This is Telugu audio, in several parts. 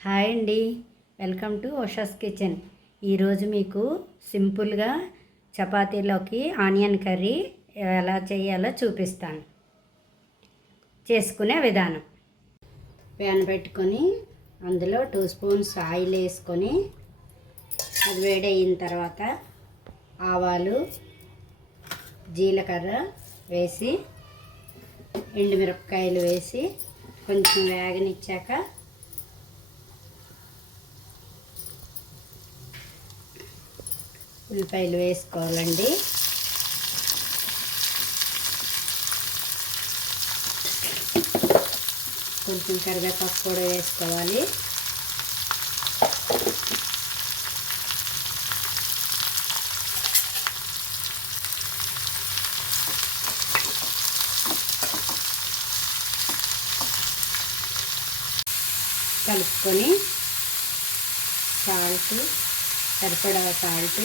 హాయ్ అండి, వెల్కమ్ టు ఉషాస్ కిచెన్. ఈరోజు మీకు సింపుల్గా చపాతీలోకి ఆనియన్ కర్రీ ఎలా చేయాలో చూపిస్తాను. చేసుకునే విధానం: ప్యాన్ పెట్టుకొని అందులో 2 స్పూన్స్ ఆయిల్ వేసుకొని అది వేడయిన తర్వాత ఆవాలు, జీలకర్ర వేసి ఎండుమిరపకాయలు వేసి కొంచెం వేగనిచ్చాక ఉల్లిపాయలు వేసుకోవాలండి. కొంచెం కరివేపాకు కూడా వేసుకోవాలి. కలుపుకొని సాల్ట్, సరిపడా సాల్ట్,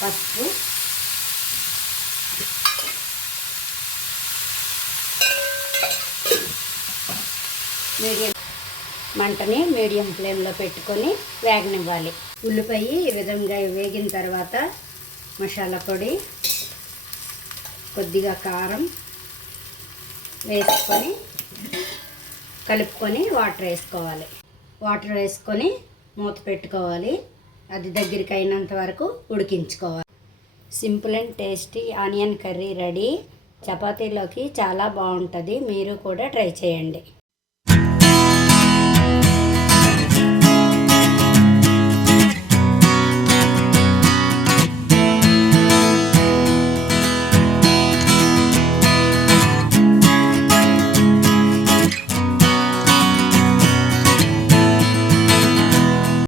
పసుపు, మంటని మీడియం ఫ్లేమ్లో పెట్టుకొని వేగనివ్వాలి. ఉల్లిపాయ ఈ విధంగా వేగిన తర్వాత మసాలా పొడి, కొద్దిగా కారం వేసుకొని కలుపుకొని వాటర్ వేసుకొని మూత పెట్టుకోవాలి. అది దగ్గరికి అయినంత వరకు ఉడికించుకోవాలి. Simple and tasty onion curry ready. చపాతీలోకి చాలా బాగుంటుంది. మీరు కూడా ట్రై చేయండి.